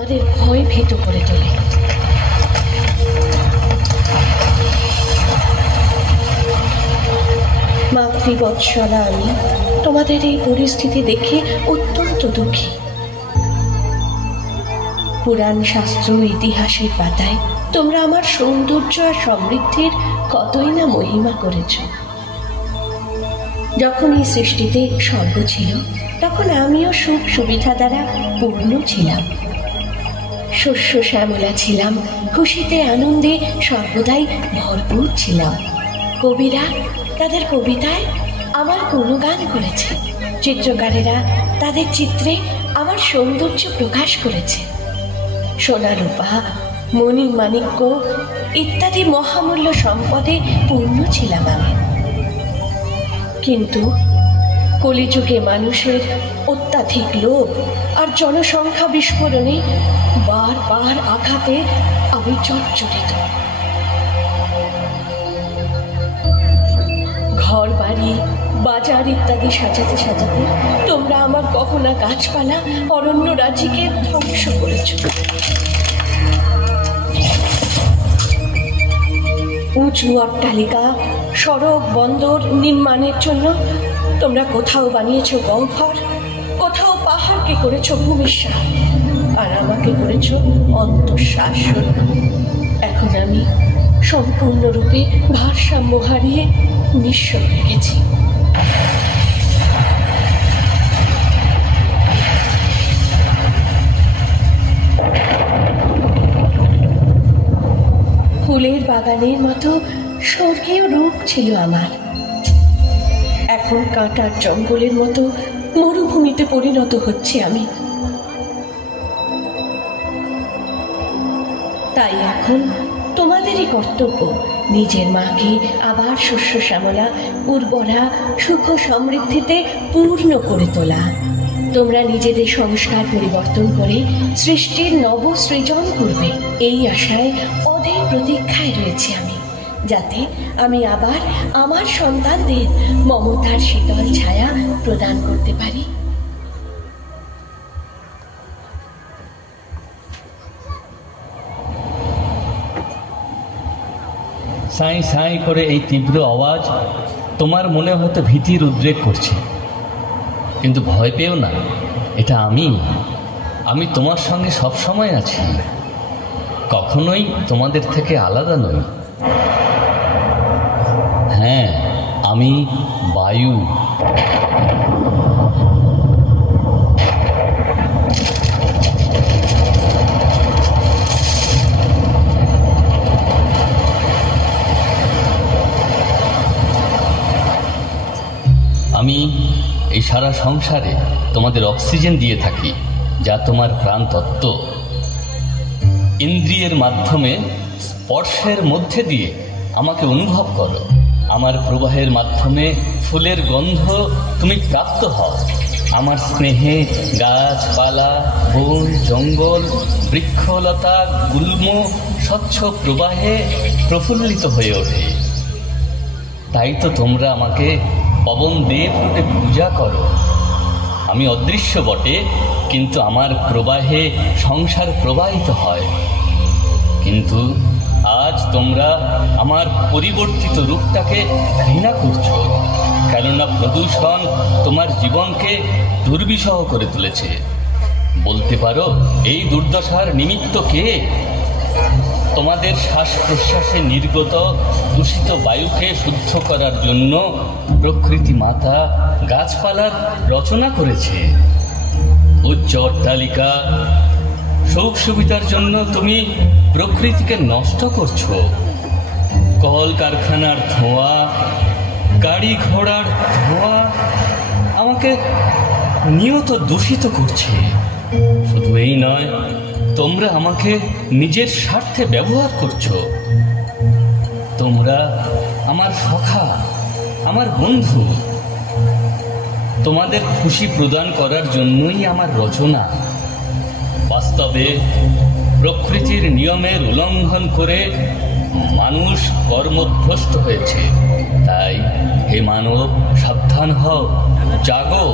আমাদের ভয় ভীত করে তোলে। মাতৃবৎসলা আমি তোমাদের এই পরিস্থিতি দেখে অত্যন্ত দুঃখী। পুরাণ শাস্ত্র ইতিহাসের পাতায় তোমরা আমার সৌন্দর্য আর সমৃদ্ধির কতই না মহিমা করেছ। যখন এই সৃষ্টিতে স্বর্গ ছিল তখন আমিও সুখ সুবিধা দ্বারা পূর্ণ ছিলাম। শস্য শ্যামলা ছিলাম, খুশিতে আনন্দে সর্বদাই ভরপুর ছিলাম। কবিরা তাদের কবিতায় আমার গুণগান করেছে, চিত্রকারেরা তাদের চিত্রে আমার সৌন্দর্য প্রকাশ করেছে। সোনা রূপা, মণি মাণিক্য ইত্যাদি মহামূল্য সম্পদে পূর্ণ ছিলাম আমি। কিন্তু কলিযুগে মানুষের অত্যাধিক লোভ আর জনসংখ্যা বিস্ফোরণে বারবার আঘাতে আমি জর্জরিত। ঘর বাড়ি বাজার ইত্যাদি সাজাতে সাজাতে তোমরা আমার গহনা গাছপালা অরণ্য রাজিকে ধ্বংস করেছ। উঁচু অট্টালিকা, সড়ক, বন্দর নির্মাণের জন্য তোমরা কোথাও বানিয়েছ গহ্বর, কোথাও পাহাড়কে করেছ ভূমিসাৎ, আর আমাকে করেছ অন্তঃশাসন। এখন আমি সম্পূর্ণরূপে ভারসাম্য হারিয়ে নিঃস্ব হয়ে গেছি। ফুলের বাগানের মতো স্বর্গীয় রূপ ছিল আমার, এখন কাঁটার জঙ্গলের মতো মরুভূমিতে পরিণত হচ্ছে আমি। তাই এখন তোমাদেরই কর্তব্য নিজের মাকে আবার শস্য শ্যামলা, উর্বরা, সুখ সমৃদ্ধিতে পূর্ণ করে তোলা। তোমরা নিজেদের সংস্কার পরিবর্তন করে সৃষ্টির নবসৃজন করবে, এই আশায় অধীর প্রতীক্ষায় রয়েছি আমি, যাতে আমি আবার আমার সন্তানদের মমতার শীতল ছায়া প্রদান করতে পারি। সাঁই সাঁই করে এই তীব্র আওয়াজ তোমার মনে হয়তো ভীতির উদ্রেক করছে, কিন্তু ভয় পেও না, এটা আমি তোমার সঙ্গে সবসময় আছি, কখনোই তোমাদের থেকে আলাদা নই। হ্যাঁ, আমি বায়ু। আমি এই সারা সংসারে তোমাদের অক্সিজেন দিয়ে থাকি, যা তোমার প্রাণতত্ত্ব। ইন্দ্রিয়ের মাধ্যমে স্পর্শের মধ্যে দিয়ে আমাকে অনুভব করো। আমার প্রবাহের মাধ্যমে ফুলের গন্ধ তুমি প্রাপ্ত হও। আমার স্নেহে গাছপালা, বন, জঙ্গল, বৃক্ষলতা, গুল্ম স্বচ্ছ প্রবাহে প্রফুল্লিত হয়ে ওঠে। তাই তো তোমরা আমাকে পবন দেব রূপে পূজা করো। আমি অদৃশ্য বটে, কিন্তু আমার প্রবাহে সংসার প্রবাহিত হয়। কিন্তু আজ তোমরা আমার পরিবর্তিত রূপটাকে ঘৃণা করছো, কেননা প্রদূষণ তোমার জীবনকে দুর্বিষহ করে তুলেছে। বলতে পারো এই দুর্দশার নিমিত্ত কে? তোমাদের শ্বাস প্রশ্বাসে নির্গত দূষিত বায়ুকে শুদ্ধ করার জন্য প্রকৃতি মাতা গাছপালার রচনা করেছে। উচ্চ অট্টালিকা, সুখ সুবিধার জন্য তুমি প্রকৃতিকে নষ্ট করছো। কল কারখানার ধোঁয়া, গাড়ি ঘোড়ার ধোঁয়া আমাকে নিয়ত দূষিত করছে। শুধু এই নয়, তোমরা আমাকে নিজের স্বার্থে ব্যবহার করছো। তোমরা আমার সখা, আমার বন্ধু। তোমাদের খুশি প্রদান করার জন্যই আমার রচনা। বাস্তবে প্রকৃতির নিয়মের উল্লঙ্ঘন করে মানুষ কর্মভ্রষ্ট হয়েছে। তাই হে মানব, সাবধান হও, জাগো।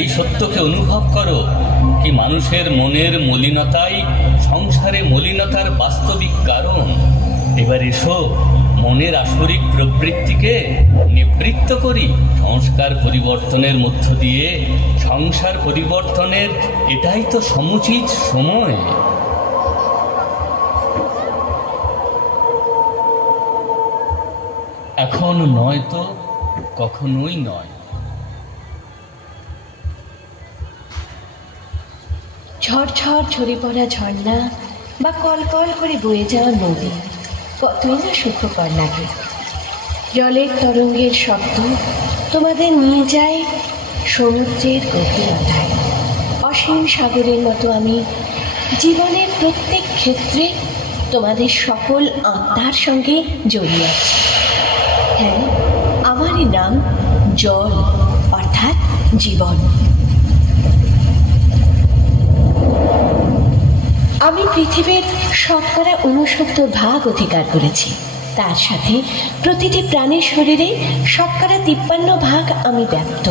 এই সত্যকে অনুভব করো কি মানুষের মনের মলিনতাই সংসারে মলিনতার বাস্তবিক কারণ। এবার এসো মনের আসরিক প্রবৃত্তিকে নিবৃত্ত করি সংস্কার পরিবর্তনের মধ্য দিয়ে। সংসার পরিবর্তনের এটাই তো সমুচিত সময়। এখন নয় তো কখনোই নয়। ঝরঝর ঝরে পড়া ঝর্ণা বা কলকল করে বয়ে যাওয়া নদী কতই না সুখকর লাগে। জলের তরঙ্গের শব্দ তোমাদের নিয়ে যায় সমুদ্রের গভীরতায়। অসীম সাগরের মতো আমি জীবনের প্রত্যেক ক্ষেত্রে তোমাদের সকল আত্মার সঙ্গে জড়িয়ে আছি। হ্যাঁ, আমারই নাম জল, অর্থাৎ জীবন। আমি পৃথিবীর 69% অধিকার করেছি। তার সাথে প্রতিটি প্রাণীর শরীরে 53% আমি ব্যাপ্ত।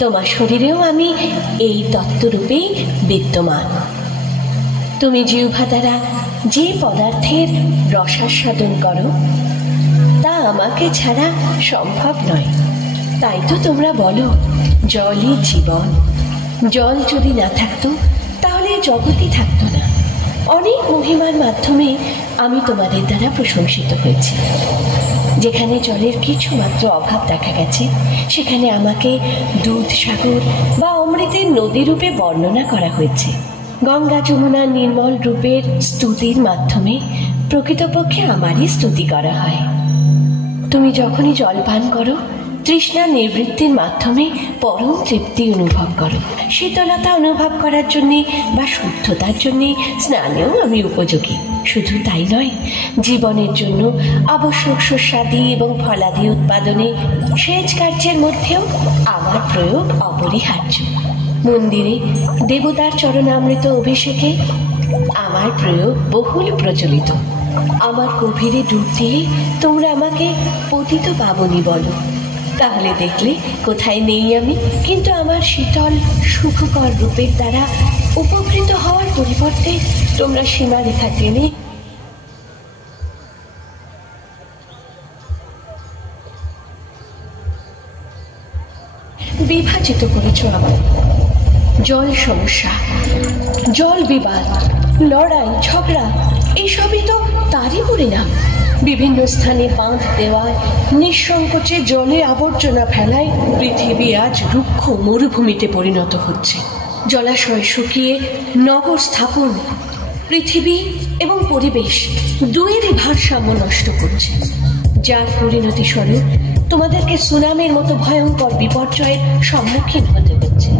তোমার শরীরেও আমি এই তত্ত্বরূপেই বিদ্যমান। তুমি জিহ্বা দ্বারা যে পদার্থের রসাস্বাদন করো তা আমাকে ছাড়া সম্ভব নয়। তাই তো তোমরা বলো জলই জীবন। জল যদি না থাকতো তাহলে জগৎই থাকতো না। অনেক মহিমার মাধ্যমে আমি তোমাদের দ্বারা প্রশংসিত হয়েছি। যেখানে জলের কিছু মাত্র অভাব দেখা গেছে সেখানে আমাকে দুধ সাগর বা অমৃতের নদী রূপে বর্ণনা করা হয়েছে। গঙ্গা যমুনা নির্মল রূপের স্তুতির মাধ্যমে প্রকৃতপক্ষে আমারই স্তুতি করা হয়। তুমি যখনই জল পান করো তৃষ্ণা নিবৃত্তির মাধ্যমে পরম তৃপ্তি অনুভব করো। শীতলতা অনুভব করার জন্যে বা শুদ্ধতার জন্যে স্নানেও আমি উপযোগী। শুধু তাই নয়, জীবনের জন্য আবশ্যক শস্যাদি এবং ফলাদি উৎপাদনে সেচ কার্যের মধ্যেও আমার প্রয়োগ অপরিহার্য। মন্দিরে দেবতার চরণামৃত অভিষেকে আমার প্রয়োগ বহুল প্রচলিত। আমার গভীরে ডুব দিয়ে তোমরা আমাকে পতিত পাবনী বলো। তাহলে দেখলে কোথায় নেই আমি, কিন্তু আমার শীতল সুখকর রূপের দ্বারা উপকৃত হওয়ার পরিবর্তে তোমরা সীমারেখা টেনে বিভাজিত করেছ আমার। জল সমস্যা, জল বিবাদ, লড়াই ঝগড়া এইসবই তো তারই পরিণাম। বিভিন্ন স্থানে বাঁধ দেওয়ায় নিঃসংকোচে জলে আবর্জনা ফেলায় পৃথিবী আজ রুক্ষ মরুভূমিতে পরিণত হচ্ছে। জলাশয় শুকিয়ে নগর স্থাপন পৃথিবী এবং পরিবেশ দুয়েরই ভারসাম্য নষ্ট করছে, যার পরিণতি স্বরূপ তোমাদেরকে সুনামের মতো ভয়ঙ্কর বিপর্যয়ের সম্মুখীন হতে হচ্ছে।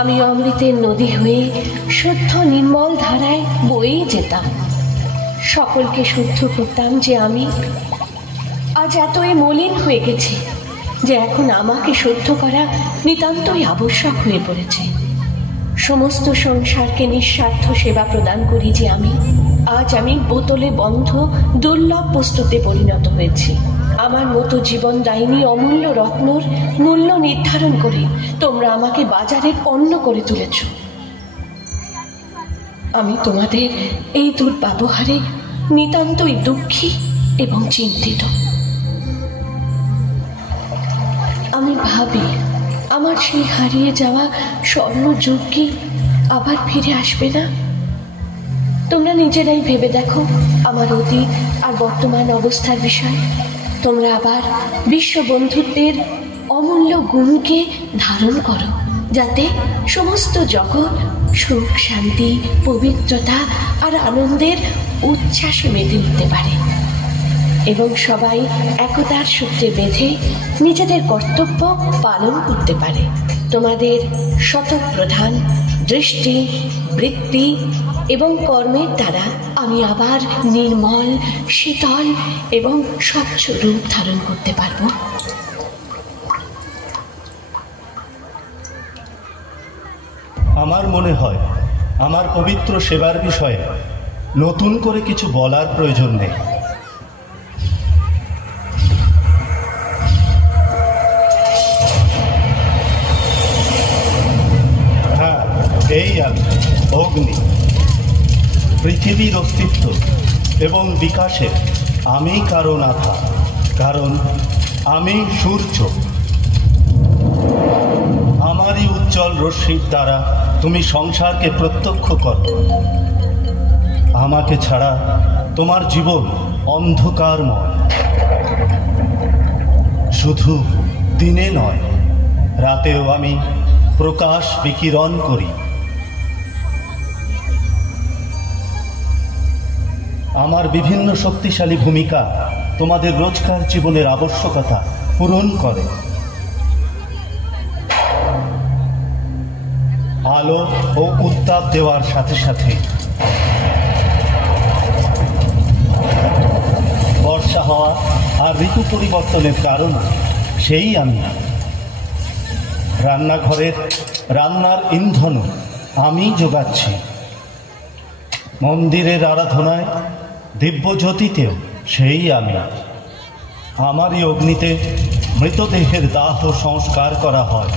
আমি অমৃতের নদী হয়ে শুদ্ধ নির্মল ধারায় বয়েই যেতাম। সকলকে শুদ্ধ করতাম যে আমি আজ এতই মলিন হয়ে গেছি যে এখন আমাকে শুদ্ধ করা নিতান্তই আবশ্যক হয়ে পড়েছে। সমস্ত সংসারকে নিঃস্বার্থ সেবা প্রদান করি যে আমি আজ বোতলে বন্ধ দুর্লভ বস্তুতে পরিণত হয়েছি। আমার মতো জীবনদায়িনী অমূল্য রত্নর মূল্য নির্ধারণ করে তোমরা আমাকে বাজারের পণ্য করে তুলেছ। আমি তোমাদের এই দুর্ব্যবহারে নিতান্তই দুঃখী এবং চিন্তিত। আমি ভাবি আমার সেই হারিয়ে যাওয়া স্বর্ণযুগ কি আবার ফিরে আসবে না? তোমরা নিজেরাই ভেবে দেখো আমার অতীত আর বর্তমান অবস্থার বিষয়। তোমরা আবার বিশ্ব বন্ধুত্বের অমূল্য গুণকে ধারণ করো, যাতে সমস্ত জগৎ সুখ শান্তি পবিত্রতা আর আনন্দের উচ্ছ্বাসে মেতে উঠতে পারে এবং সবাই একতার সূত্রে বেঁধে নিজেদের কর্তব্য পালন করতে পারে। তোমাদের শতপ্রধান দৃষ্টি, বৃত্তি এবং কর্মের দ্বারা আমি আবার নির্মল, শীতল এবং স্বচ্ছ রূপ ধারণ করতে পারব। আমার মনে হয় আমার পবিত্র সেবার বিষয়ে নতুন করে কিছু বলার প্রয়োজন নেই। হ্যাঁ, এই আমি অগ্নি, পৃথিবীর অস্তিত্ব এবং বিকাশের আমি কারণ আধার, কারণ আমি সূর্য। আমারই উজ্জ্বল রশ্মির দ্বারা তুমি সংসারকে প্রত্যক্ষ করো। আমাকে ছাড়া তোমার জীবন অন্ধকারময়। শুধু দিনে নয়, রাতেও আমি প্রকাশ বিকিরণ করি। আমার বিভিন্ন শক্তিশালী ভূমিকা তোমাদের রোজকার জীবনের আবশ্যকতা পূরণ করে। আলো ও উত্তাপ দেওয়ার সাথে সাথে বর্ষা হওয়া আর ঋতু পরিবর্তনের কারণ সেই আমি। রান্নাঘরের রান্নার ইন্ধনও আমি যোগাচ্ছি। মন্দিরের আরাধনায় দিব্যজ্যোতিতেও সেই আমি। আমারই অগ্নিতে মৃতদেহের দাহ সংস্কার করা হয়।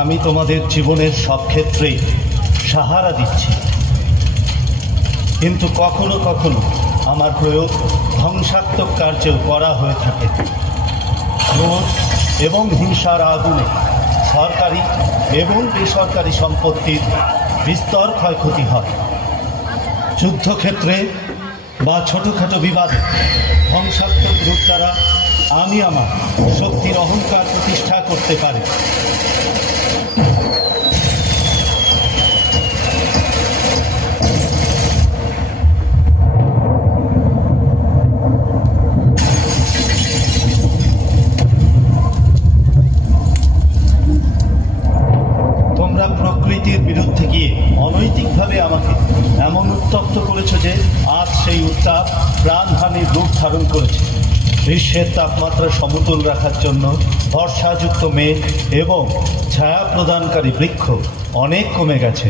আমি তোমাদের জীবনের সব ক্ষেত্রেই সাহারা দিচ্ছি, কিন্তু কখনো কখনো আমার প্রয়োগ ধ্বংসাত্মক কার্যেও করা হয়ে থাকে। ক্রোধ এবং হিংসার আগুনে সরকারি এবং বেসরকারি সম্পত্তির বিস্তর ক্ষয়ক্ষতি হয়। যুদ্ধক্ষেত্রে বা ছোটখাটো বিবাদে ধ্বংসাত্মক রূপ দ্বারা আমি আমার শক্তির অহংকার প্রতিষ্ঠা করতে পারি। প্রকৃতির বিরুদ্ধে গিয়ে অনৈতিকভাবে আমাকে এমন উত্তপ্ত করেছে যে আজ সেই উত্তাপ প্রাণহানির রূপ ধারণ করেছে। গ্রীষ্মের তাপমাত্রা সমতুল রাখার জন্য বর্ষাযুক্ত মেঘ এবং ছায়া প্রদানকারী বৃক্ষ অনেক কমে গেছে।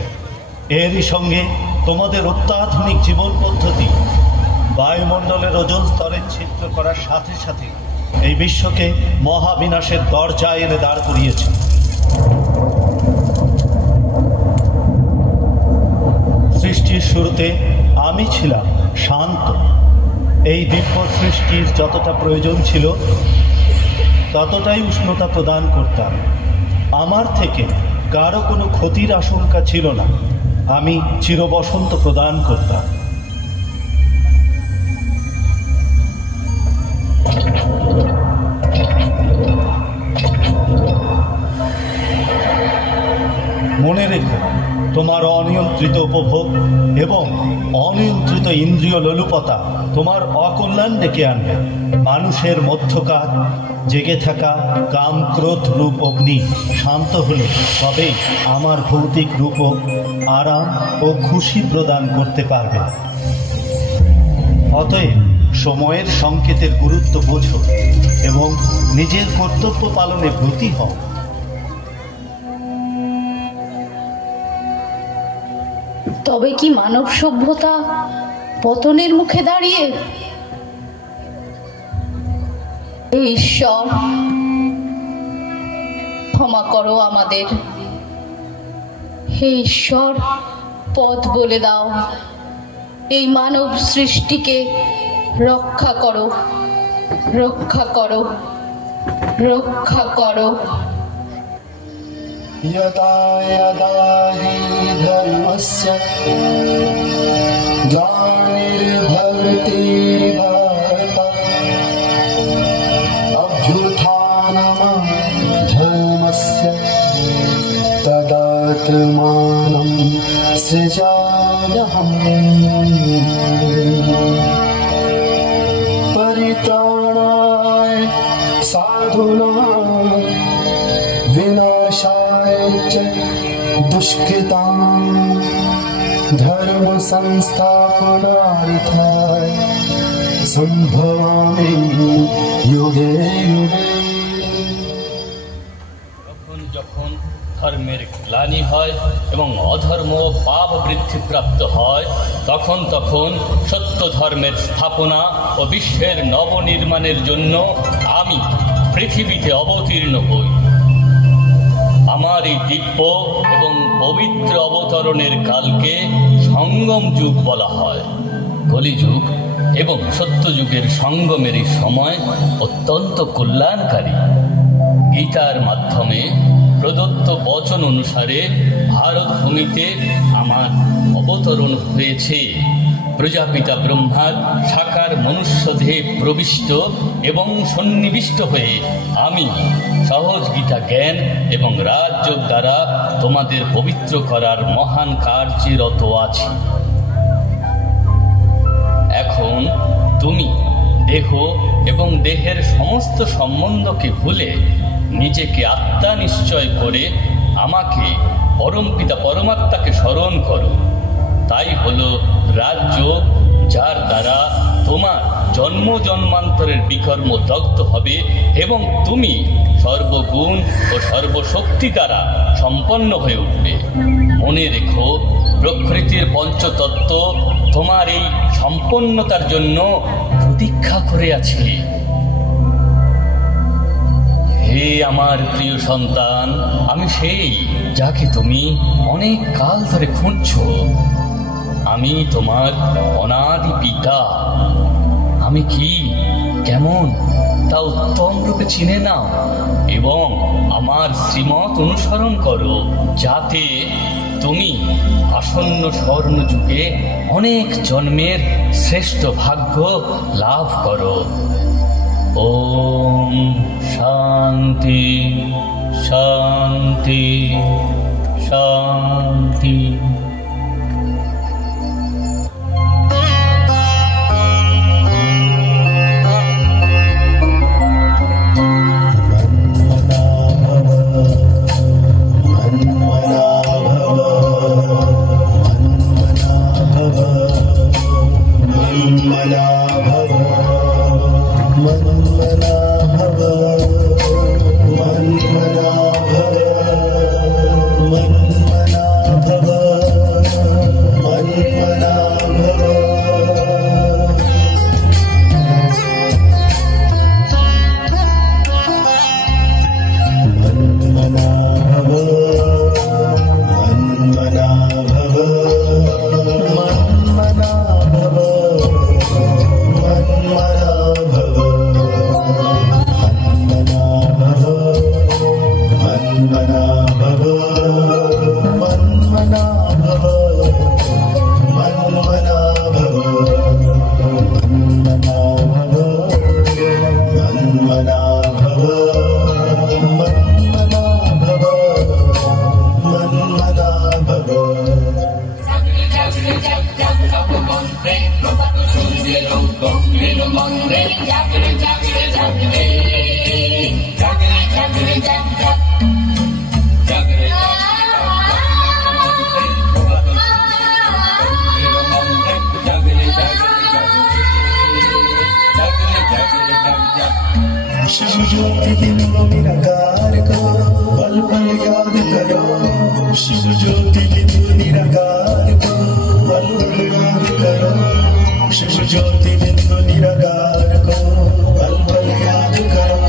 এরই সঙ্গে তোমাদের অত্যাধুনিক জীবন পদ্ধতি বায়ুমণ্ডলের ওজোন স্তরের ছিদ্র করার সাথে সাথে এই বিশ্বকে মহাবিনাশের দরজায় এনে দাঁড় করিয়েছে। সৃষ্টির শুরুতে আমি ছিলাম শান্ত। এই দিব্য সৃষ্টির যতটা প্রয়োজন ছিল ততটাই উষ্ণতা প্রদান করতাম। আমার থেকে কারো কোনো ক্ষতির আশঙ্কা ছিল না। আমি চিরবসন্ত প্রদান করতাম। মনে রেখো, তোমার অনিয়ন্ত্রিত উপভোগ এবং অনিয়ন্ত্রিত ইন্দ্রিয় লোলুপতা তোমার অকল্যাণ ডেকে আনবে। মানুষের মধ্যকার জেগে থাকা কাম ক্রোধ রূপ অগ্নি শান্ত হলে তবেই আমার ভৌতিক রূপও আরাম ও খুশি প্রদান করতে পারবে। অতএব সময়ের সংকেতের গুরুত্ব বোঝো এবং নিজের কর্তব্য পালনে ব্রতী হও। তবে কি মানব সভ্যতা পতনের মুখে দাঁড়িয়ে? হে ঈশ্বর, ক্ষমা করো আমাদের। হে ঈশ্বর, পথ বলে দাও। এই মানব সৃষ্টিকে রক্ষা করো, রক্ষা করো, রক্ষা করো। यदा यदा हि धर्मस्य ग्लानिर्भवति भारत अभ्युत्थानमधर्मस्य तदात्मानं सृजाम्यहम् परित्राणाय साधूनां विनाशाय दुष्कृतां धर्म संस्थापनार्थाय संभवामि युगे युगे। যখন যখন ধর্মের গ্লানি হয় এবং অধর্ম পাপ বৃদ্ধি প্রাপ্ত হয়, তখন তখন সত্য ধর্মের স্থাপনা ও বিশ্বের নবনির্মাণের জন্য আমি পৃথিবীতে অবতীর্ণ হই। আমার এই দিব্য এবং পবিত্র অবতরণের কালকে সঙ্গম যুগ বলা হয়। কলিযুগ এবং সত্যযুগের সঙ্গমের এই সময় অত্যন্ত কল্যাণকারী। গীতার মাধ্যমে প্রদত্ত বচন অনুসারে ভারত ভূমিতে আমার অবতরণ হয়েছে। প্রজাপিতা ব্রহ্মার সাকার মনুষ্যদেহে প্রবিষ্ট এবং সন্নিবিষ্ট হয়ে আমি সহজ গীতা জ্ঞান এবং রাজযোগ দ্বারা তোমাদের পবিত্র করার মহান কার্যে রত আছি। এখন তুমি দেহ এবং দেহের সমস্ত সম্বন্ধকে ভুলে নিজেকে আত্মা নিশ্চয় করে আমাকে পরমপিতা পরমাত্মাকে স্মরণ করো। তাই হলো রাজযোগ, যার দ্বারা তোমার জন্ম জন্মান্তরের বিকর্ম দগ্ধ হবে এবং তুমি সর্বগুণ ও সর্বশক্তি দ্বারা সম্পন্ন হয়ে উঠবে। মনে রেখো, প্রকৃতির পঞ্চতত্ত্ব তোমার এই সম্পন্নতার জন্য প্রতীক্ষা করে আছে। হে আমার প্রিয় সন্তান, আমি সেই যাকে তুমি অনেক কাল ধরে খুঁজছো। আমি তোমার অনাদি পিতা। আমি কি, কেমন তা উত্তম রূপে চিনে নাও এবং আমার শ্রীমত অনুসরণ করো, যাতে তুমি আসন্ন স্বর্ণযুগে অনেক জন্মের শ্রেষ্ঠ ভাগ্য লাভ করো। ওম শান্তি শান্তি শান্তি। शिव ज्योति बिंदु निराकार को पल पल याद करो। शिव ज्योति बिंदु निराकार को पल पल याद करो। शिव ज्योति बिंदु निराकार को पल पल याद करो।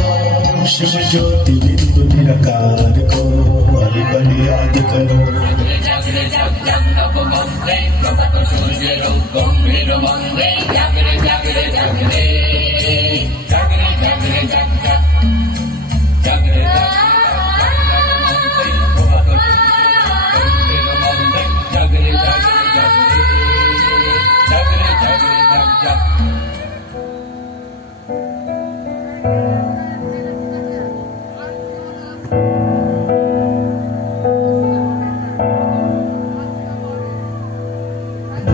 शिव ज्योति बिंदु निराकार को पल पल याद करो।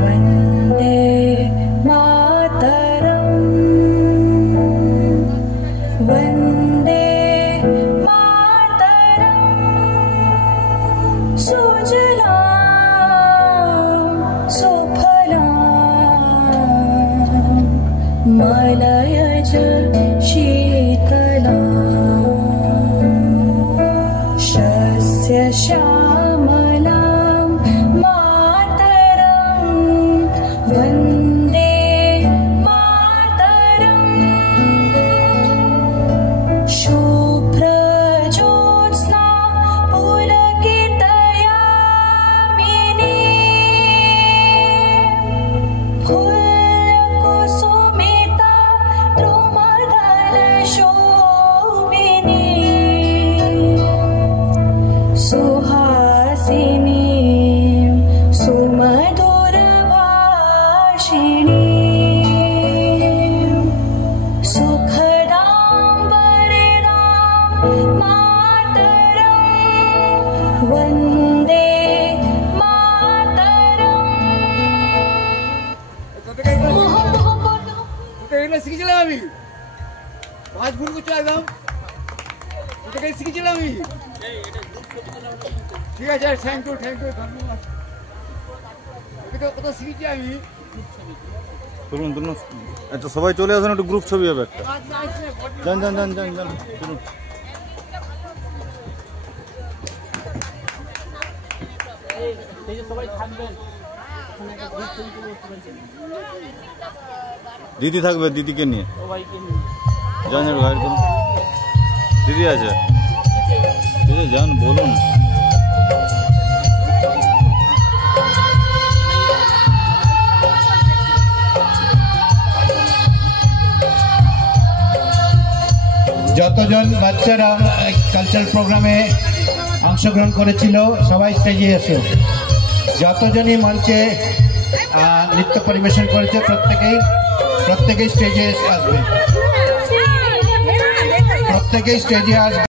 वन्दे मातरम्। मालय च शीतला शस्य श्यामलां मातरं वन्दे मातरम् शुभ्रज्योत्स्ना पुलकितयामिनी फुल्लकुसुमिता द्रुमदलशोभिनी सुहासिनी सुमधुरभाषिणी सुखदां वरदां मातरं वन्दे मातरम्। এটা শিখেছিলাম আমি 5 ফুট করতে একদম ওটাকে শিখেছিলাম আমি। ঠিক আছে, থ্যাংক ইউ ধন্যবাদ। এটা কত শিখেছি আমি। তুলুন আচ্ছা সবাই চলে আসুন, একটু গ্রুপ ছবি হবে একটা। যান যান যান যান যান চলুন। দিদি থাকবে, দিদিকে নিয়ে যান, গাইড করুন। দিদি আছে, দিদি যান, বলুন। যতজন বাচ্চারা কালচারাল প্রোগ্রামে অংশগ্রহণ করেছিল সবাই স্টেজে এসে, যতজনই মঞ্চে নৃত্য পরিবেশন করেছে প্রত্যেকেই স্টেজে আসবে, প্রত্যেকেই স্টেজে আসবে।